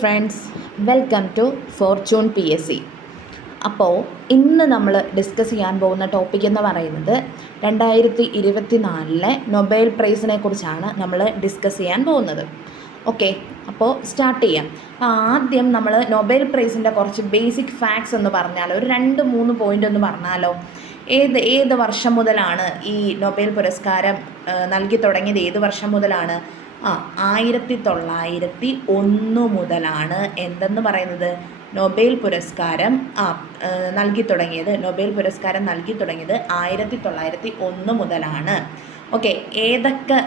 Friends, welcome to fortune PSC. അപ്പോൾ ഇന്ന് നമ്മൾ ഡിസ്കസ് ചെയ്യാൻ പോകുന്ന ടോപ്പിക് എന്ന് പറയുന്നത് 2024 നൊബേൽ പ്രൈസിനെ കുറിച്ചാണ് നമ്മൾ ഡിസ്കസ് ചെയ്യാൻ പോകുന്നത്. ഓക്കെ, അപ്പോൾ സ്റ്റാർട്ട് ചെയ്യാം. അപ്പോൾ ആദ്യം നമ്മൾ നൊബേൽ പ്രൈസിൻ്റെ കുറച്ച് ബേസിക് ഫാക്ട്സ് എന്ന് പറഞ്ഞാലോ, ഒരു 2-3 പോയിൻ്റ് ഒന്ന് പറഞ്ഞാലോ. ഏത് വർഷം മുതലാണ് ഈ നൊബേൽ പുരസ്കാരം നൽകി തുടങ്ങിയത്? ഏത് വർഷം മുതലാണ്? 1901 മുതലാണ് എന്തെന്ന് പറയുന്നത് നൊബേൽ പുരസ്കാരം നൽകി തുടങ്ങിയത്. നൊബേൽ പുരസ്കാരം നൽകി തുടങ്ങിയത് 1901 മുതലാണ്. ഓക്കെ, ഏതൊക്കെ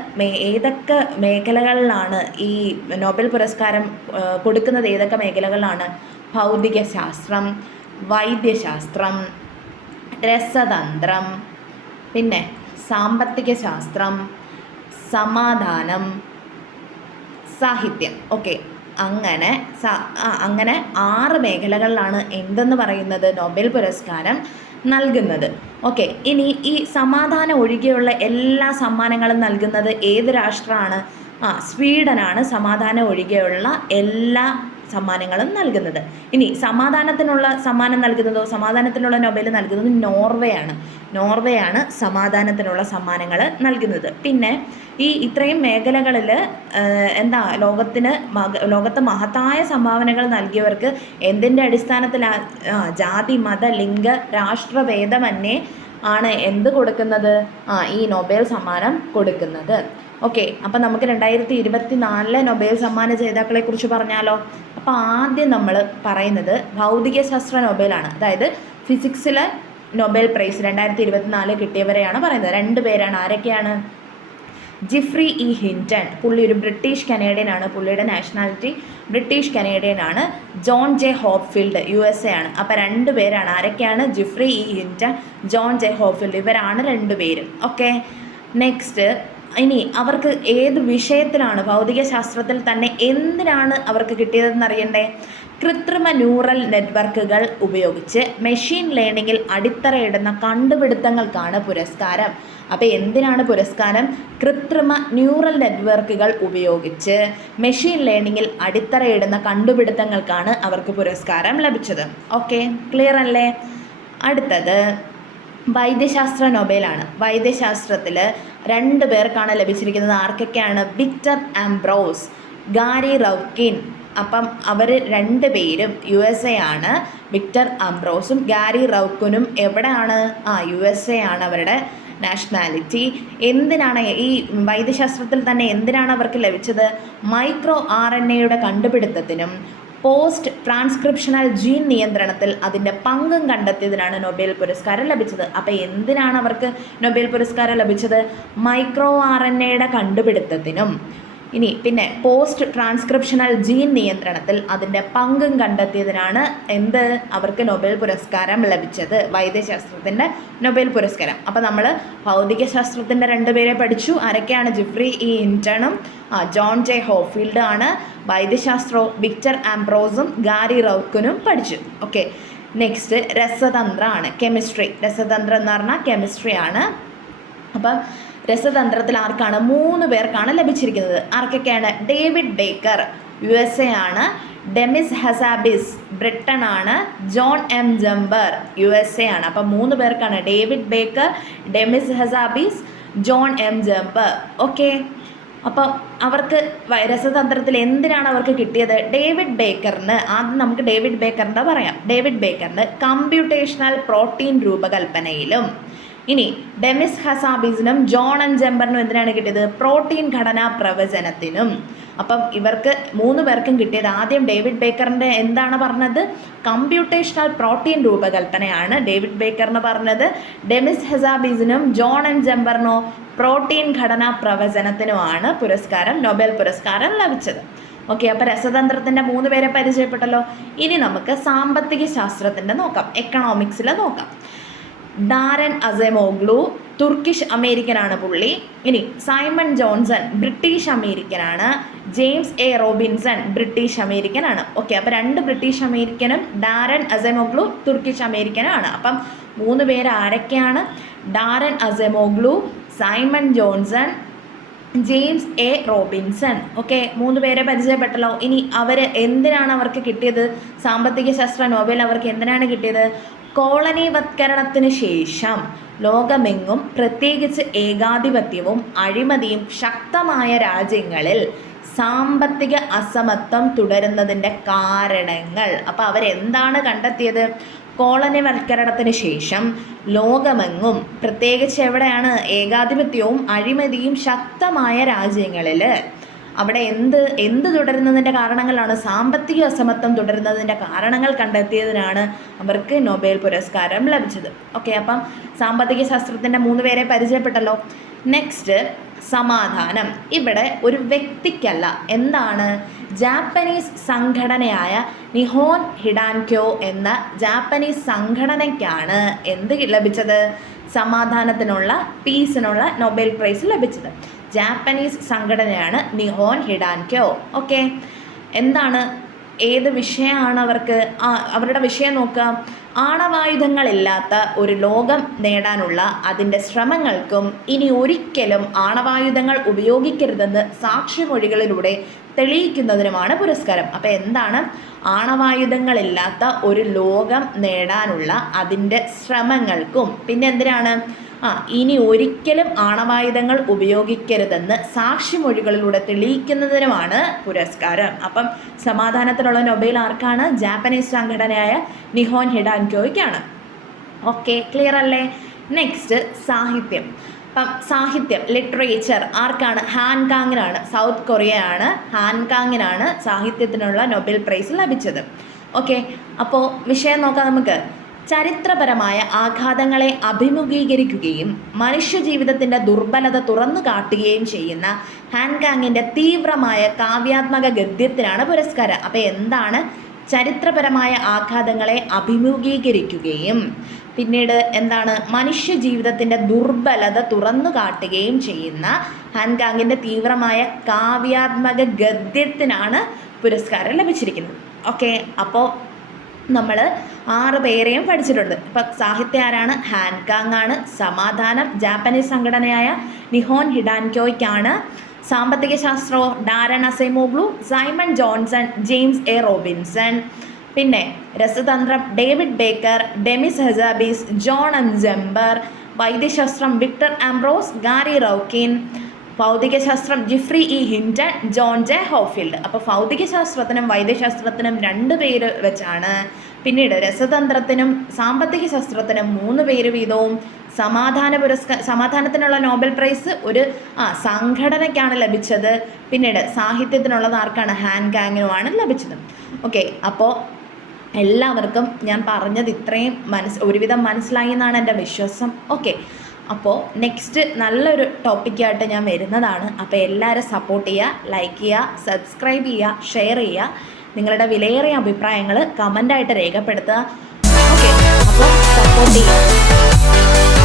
മേഖലകളിലാണ് ഈ നൊബേൽ പുരസ്കാരം കൊടുക്കുന്നത്? ഏതൊക്കെ മേഖലകളിലാണ്? ഭൗതിക ശാസ്ത്രം, വൈദ്യശാസ്ത്രം, രസതന്ത്രം, പിന്നെ സാമ്പത്തിക ശാസ്ത്രം, സമാധാനം, സാഹിത്യം. ഓക്കെ, അങ്ങനെ 6 മേഖലകളിലാണ് എന്തെന്ന് പറയുന്നത് നൊബേൽ പുരസ്കാരം നൽകുന്നത്. ഓക്കെ, ഇനി ഈ സമാധാനം ഒഴികെയുള്ള എല്ലാ സമ്മാനങ്ങളും നൽകുന്നത് ഏത് രാഷ്ട്രമാണ്? സ്വീഡനാണ് സമാധാനം ഒഴികെയുള്ള എല്ലാ സമ്മാനങ്ങളും നൽകുന്നത്. ഇനി സമാധാനത്തിനുള്ള സമ്മാനം നൽകുന്നതോ, സമാധാനത്തിനുള്ള നൊബേൽ നൽകുന്നത് നോർവേയാണ് സമാധാനത്തിനുള്ള സമ്മാനങ്ങൾ നൽകുന്നത്. പിന്നെ ഈ ഇത്രയും മേഖലകളിൽ ലോകത്ത് മഹത്തായ സംഭാവനകൾ നൽകിയവർക്ക് എന്തിൻ്റെ അടിസ്ഥാനത്തിൽ? ജാതി, മത, ലിംഗ, രാഷ്ട്രഭേദമന്യേ ആണ് എന്ത് കൊടുക്കുന്നത്? ഈ നൊബേൽ സമ്മാനം കൊടുക്കുന്നത്. ഓക്കെ, അപ്പം നമുക്ക് 2024 നൊബേൽ സമ്മാന ജേതാക്കളെ കുറിച്ച് പറഞ്ഞാലോ. അപ്പോൾ ആദ്യം നമ്മൾ പറയുന്നത് ഭൗതികശാസ്ത്ര നൊബേലാണ്. അതായത് ഫിസിക്സിലെ നൊബേൽ പ്രൈസ് 2024 കിട്ടിയവരെയാണ് പറയുന്നത്. 2 പേരാണ്. ആരൊക്കെയാണ്? ജിഫ്രി ഇ ഹിൻറ്റൺ, പുള്ളി ഒരു ബ്രിട്ടീഷ് കനേഡിയൻ ആണ്. പുള്ളിയുടെ നാഷണാലിറ്റി ബ്രിട്ടീഷ് കനേഡിയൻ ആണ്. ജോൺ ജെ ഹോപ്ഫീൽഡ് USA ആണ്. അപ്പോൾ 2 പേരാണ്. ആരൊക്കെയാണ്? Geoffrey E Hinton, John J Hopfield, ഇവരാണ് 2 പേരും. ഓക്കെ, നെക്സ്റ്റ്, ഇനി അവർക്ക് ഏത് വിഷയത്തിലാണ്? ഭൗതികശാസ്ത്രത്തിൽ തന്നെ എന്തിനാണ് അവർക്ക് കിട്ടിയതെന്ന് അറിയണ്ടേ? കൃത്രിമ ന്യൂറൽ നെറ്റ്വർക്കുകൾ ഉപയോഗിച്ച് മെഷീൻ ലേണിങ്ങിൽ അടിത്തറയിടുന്ന കണ്ടുപിടുത്തങ്ങൾക്കാണ് പുരസ്കാരം. അപ്പോൾ എന്തിനാണ് പുരസ്കാരം? കൃത്രിമ ന്യൂറൽ നെറ്റ്വർക്കുകൾ ഉപയോഗിച്ച് മെഷീൻ ലേണിങ്ങിൽ അടിത്തറയിടുന്ന കണ്ടുപിടുത്തങ്ങൾക്കാണ് അവർക്ക് പുരസ്കാരം ലഭിച്ചത്. ഓക്കെ, ക്ലിയർ അല്ലേ? അടുത്തത് വൈദ്യശാസ്ത്ര നൊബേലാണ്. വൈദ്യശാസ്ത്രത്തിൽ 2 പേർക്കാണ് ലഭിച്ചിരിക്കുന്നത്. ആർക്കൊക്കെയാണ്? Victor Ambros, Gary Ruvkun. അപ്പം അവർ 2 പേരും USA ആണ്. വിക്ടർ ആംബ്രോസും ഗാരി റൗക്കിനും എവിടെയാണ്? USA ആണ് അവരുടെ നാഷണാലിറ്റി. എന്തിനാണ് ഈ വൈദ്യശാസ്ത്രത്തിൽ തന്നെ എന്തിനാണ് അവർക്ക് ലഭിച്ചത്? മൈക്രോ RNA കണ്ടുപിടുത്തത്തിനും പോസ്റ്റ് ട്രാൻസ്ക്രിപ്ഷണൽ ജീൻ നിയന്ത്രണത്തിൽ അതിൻ്റെ പങ്കും കണ്ടെത്തിയതിനാണ് നൊബേൽ പുരസ്കാരം ലഭിച്ചത്. അപ്പോൾ എന്തിനാണ് അവർക്ക് നൊബേൽ പുരസ്കാരം ലഭിച്ചത്? മൈക്രോ RNA കണ്ടുപിടുത്തത്തിനും പിന്നെ പോസ്റ്റ് ട്രാൻസ്ക്രിപ്ഷണൽ ജീൻ നിയന്ത്രണത്തിൽ അതിൻ്റെ പങ്കും കണ്ടെത്തിയതിനാണ് അവർക്ക് നൊബേൽ പുരസ്കാരം ലഭിച്ചത്. വൈദ്യശാസ്ത്രത്തിൻ്റെ നൊബേൽ പുരസ്കാരം. അപ്പോൾ നമ്മൾ ഭൗതികശാസ്ത്രത്തിൻ്റെ 2 പേരെ പഠിച്ചു. ആരൊക്കെയാണ്? ജിഫ്രി ഇ ഹിൻറ്റണും ജോൺ ജെ ഹോപ്ഫീൽഡ് ആണ്. വൈദ്യശാസ്ത്രവും വിക്ടർ ആംബ്രോസും ഗാരി റൗക്കിനും പഠിച്ചു. ഓക്കെ, നെക്സ്റ്റ് രസതന്ത്രമാണ്. കെമിസ്ട്രി. രസതന്ത്രം എന്ന് പറഞ്ഞാൽ കെമിസ്ട്രി ആണ്. അപ്പം രസതന്ത്രത്തിൽ ആർക്കാണ്? 3 പേർക്കാണ് ലഭിച്ചിരിക്കുന്നത്. ആർക്കൊക്കെയാണ്? ഡേവിഡ് ബേക്കർ USA ആണ്. ഡെമിസ് ഹസാബിസ് ബ്രിട്ടൻ ആണ്. ജോൺ M ജംബർ USA ആണ്. അപ്പം 3 പേർക്കാണ്. David Baker, Demis ഹസാബിസ്, John M jumper. Okay, അപ്പം അവർക്ക് രസതന്ത്രത്തിൽ എന്തിനാണ് അവർക്ക് കിട്ടിയത്? ഡേവിഡ് ബേക്കറിന് ആദ്യം നമുക്ക് ഡേവിഡ് ബേക്കറിൻ്റെ പറയാം. ഡേവിഡ് ബേക്കറിന് കമ്പ്യൂട്ടേഷണൽ പ്രോട്ടീൻ രൂപകൽപ്പനയിലും, ഇനി ഡെമിസ് ഹസാബിസിനും ജോൺ M ജംബറിനും എന്തിനാണ് കിട്ടിയത്? പ്രോട്ടീൻ ഘടനാ പ്രവചനത്തിനും. അപ്പം ഇവർക്ക് 3 പേർക്കും കിട്ടിയത് ആദ്യം ഡേവിഡ് ബേക്കറിൻ്റെ എന്താണ് പറഞ്ഞത്? കമ്പ്യൂട്ടേഷണൽ പ്രോട്ടീൻ രൂപകൽപ്പനയാണ് ഡേവിഡ് ബേക്കറിന് പറഞ്ഞത്. ഡെമിസ് ഹസാബിസിനും ജോൺ M ജംബറിനോ പ്രോട്ടീൻ ഘടനാ പ്രവചനത്തിനുമാണ് നൊബേൽ പുരസ്കാരം ലഭിച്ചത്. ഓക്കെ, അപ്പോൾ രസതന്ത്രത്തിൻ്റെ 3 പേരെ പരിചയപ്പെട്ടല്ലോ. ഇനി നമുക്ക് സാമ്പത്തിക ശാസ്ത്രത്തിൻ്റെ നോക്കാം, എക്കണോമിക്സിൽ നോക്കാം. ഡാരൻ അസെമോഗ്ലു തുർക്കിഷ് അമേരിക്കനാണ് പുള്ളി. ഇനി സൈമൺ ജോൺസൺ ബ്രിട്ടീഷ് അമേരിക്കനാണ്. ജെയിംസ് A റോബിൻസൺ ബ്രിട്ടീഷ് അമേരിക്കനാണ്. ഓക്കെ, അപ്പോൾ 2 ബ്രിട്ടീഷ് അമേരിക്കനും ഡാരൻ അസെമോഗ്ലു തുർക്കിഷ് അമേരിക്കനാണ്. അപ്പം 3 പേര് ആരൊക്കെയാണ്? Daron Acemoglu, Simon Johnson, James A Robinson. Okay, 3 പേരെ പരിചയപ്പെട്ടല്ലോ. ഇനി എന്തിനാണ് അവർക്ക് കിട്ടിയത്? സാമ്പത്തിക ശാസ്ത്ര നോബൽ അവർക്ക് എന്തിനാണ് കിട്ടിയത്? കോളനിവത്കരണത്തിന് ശേഷം ലോകമെങ്ങും പ്രത്യേകിച്ച് ഏകാധിപത്യവും അഴിമതിയും ശക്തമായ രാജ്യങ്ങളിൽ സാമ്പത്തിക അസമത്വം തുടരുന്നതിൻ്റെ കാരണങ്ങൾ. അപ്പോൾ അവരെന്താണ് കണ്ടെത്തിയത്? കോളനിവൽക്കരണത്തിന് ശേഷം ലോകമെങ്ങും, പ്രത്യേകിച്ച് എവിടെയാണ്, ഏകാധിപത്യവും അഴിമതിയും ശക്തമായ രാജ്യങ്ങളിൽ അവിടെ എന്ത് തുടരുന്നതിൻ്റെ കാരണങ്ങളാണ്? സാമ്പത്തിക അസമത്വം തുടരുന്നതിൻ്റെ കാരണങ്ങൾ കണ്ടെത്തിയതിനാണ് അവർക്ക് നൊബേൽ പുരസ്കാരം ലഭിച്ചത്. ഓക്കെ, അപ്പം സാമ്പത്തിക ശാസ്ത്രത്തിൻ്റെ 3 പേരെ പരിചയപ്പെട്ടല്ലോ. നെക്സ്റ്റ്, സമാധാനം. ഇവിടെ ഒരു വ്യക്തിക്കല്ല, എന്താണ്, ജാപ്പനീസ് സംഘടനയായ നിഹോൻ ഹിഡാൻക്യോ എന്ന ജാപ്പനീസ് സംഘടനയ്ക്കാണ് എന്ത് ലഭിച്ചത്? സമാധാനത്തിനുള്ള, പീസിനുള്ള നൊബേൽ പ്രൈസ് ലഭിച്ചത്. ജാപ്പനീസ് സംഘടനയാണ് നിഹോൻ ഹിഡാൻക്യോ. ഓക്കെ, എന്താണ്, ഏത് വിഷയമാണ് അവർക്ക്? അവരുടെ വിഷയം നോക്കുക. ആണവായുധങ്ങളില്ലാത്ത ഒരു ലോകം നേടാനുള്ള അതിൻ്റെ ശ്രമങ്ങൾക്കും ഇനി ഒരിക്കലും ആണവായുധങ്ങൾ ഉപയോഗിക്കരുതെന്ന് സാക്ഷിമൊഴികളിലൂടെ തെളിയിക്കുന്നതിനുമാണ് പുരസ്കാരം. അപ്പോൾ എന്താണ്? ആണവായുധങ്ങളില്ലാത്ത ഒരു ലോകം നേടാനുള്ള അതിൻ്റെ ശ്രമങ്ങൾക്കും പിന്നെ എന്തിനാണ്? ഇനി ഒരിക്കലും ആണവായുധങ്ങൾ ഉപയോഗിക്കരുതെന്ന് സാക്ഷിമൊഴികളിലൂടെ തെളിയിക്കുന്നതിനുമാണ് പുരസ്കാരം. അപ്പം സമാധാനത്തിനുള്ള നൊബേൽ ആർക്കാണ്? ജാപ്പനീസ് സംഘടനയായ നിഹോൻ ഹിഡാൻക്യോയ്ക്കാണ്. ഓക്കെ, ക്ലിയർ അല്ലേ? നെക്സ്റ്റ്, സാഹിത്യം. അപ്പം സാഹിത്യം, ലിറ്ററേച്ചർ ആർക്കാണ്? ഹാൻകാങ്ങിനാണ്. സൗത്ത് കൊറിയയാണ്. ഹാൻകാങ്ങിനാണ് സാഹിത്യത്തിനുള്ള നൊബേൽ പ്രൈസ് ലഭിച്ചത്. ഓക്കെ, അപ്പോൾ വിഷയം നോക്കാം നമുക്ക്. ചരിത്രപരമായ ആഘാതങ്ങളെ അഭിമുഖീകരിക്കുകയും മനുഷ്യജീവിതത്തിൻ്റെ ദുർബലത തുറന്നു കാട്ടുകയും ചെയ്യുന്ന ഹാൻകാങ്ങിൻ്റെ തീവ്രമായ കാവ്യാത്മക ഗദ്യത്തിനാണ് പുരസ്കാരം. അപ്പോൾ എന്താണ്? ചരിത്രപരമായ ആഘാതങ്ങളെ അഭിമുഖീകരിക്കുകയും പിന്നീട് എന്താണ്? മനുഷ്യജീവിതത്തിൻ്റെ ദുർബലത തുറന്നു കാട്ടുകയും ചെയ്യുന്ന ഹാൻകാങ്ങിൻ്റെ തീവ്രമായ കാവ്യാത്മക ഗദ്യത്തിനാണ് പുരസ്കാരം ലഭിച്ചിരിക്കുന്നത്. ഓക്കെ, അപ്പോൾ നമ്മൾ 6 പേരെയും പഠിച്ചിട്ടുണ്ട്. ഇപ്പം സാഹിത്യം ആരാണ്? ഹാൻകാങ് ആണ്. സമാധാനം ജാപ്പനീസ് സംഘടനയായ നിഹോൻ ഹിഡാൻക്യോയ്ക്കാണ്. സാമ്പത്തിക ശാസ്ത്രമോ Daron Acemoglu, Simon Johnson, James A Robinson. പിന്നെ രസതന്ത്രം David Baker, Demis Hassabis, John M Jumper. വൈദ്യശാസ്ത്രം വിക്ടർ ആംബ്രോസ്, ഗാരി റൗക്കിൻ. ഭൗതികശാസ്ത്രം Geoffrey E Hinton, John J Hopfield. അപ്പോൾ ഭൗതികശാസ്ത്രത്തിനും വൈദ്യശാസ്ത്രത്തിനും 2 പേര് വെച്ചാണ്. പിന്നീട് രസതന്ത്രത്തിനും സാമ്പത്തിക ശാസ്ത്രത്തിനും 3 പേര് വീതവും. സമാധാനത്തിനുള്ള നോബൽ പ്രൈസ് ഒരു സംഘടനയ്ക്കാണ് ലഭിച്ചത്. പിന്നീട് സാഹിത്യത്തിനുള്ളത് ആർക്കാണ്? ഹാൻകാങ്ങിനുമാണ് ലഭിച്ചത്. ഓക്കെ, അപ്പോൾ എല്ലാവർക്കും ഞാൻ പറഞ്ഞത് ഇത്രയും ഒരുവിധം മനസ്സിലായി എന്നാണ് എൻ്റെ വിശ്വാസം. ഓക്കെ, അപ്പോൾ നെക്സ്റ്റ് നല്ലൊരു ടോപ്പിക്കായിട്ട് ഞാൻ വരുന്നതാണ്. അപ്പോൾ എല്ലാവരും സപ്പോർട്ട് ചെയ്യുക, ലൈക്ക് ചെയ്യുക, സബ്സ്ക്രൈബ് ചെയ്യുക, ഷെയർ ചെയ്യുക. നിങ്ങളുടെ വിലയേറിയ അഭിപ്രായങ്ങൾ കമൻ്റായിട്ട് രേഖപ്പെടുത്തുക. ഓക്കെ, അപ്പോൾ സപ്പോർട്ട് ചെയ്യുക.